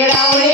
get out of here.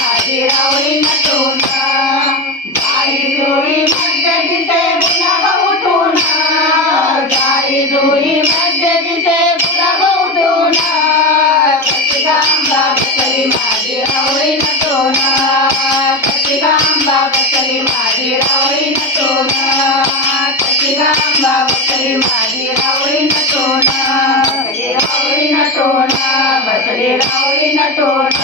माझी नटून जाई जुई मध्य दिसे गुलाब उठून जाई जुई मध्य दिसे गुलाब उठून प्रतिकांबा बसली माझी रावळी नटून प्रतिकांबा बसली माझी रावळी नटून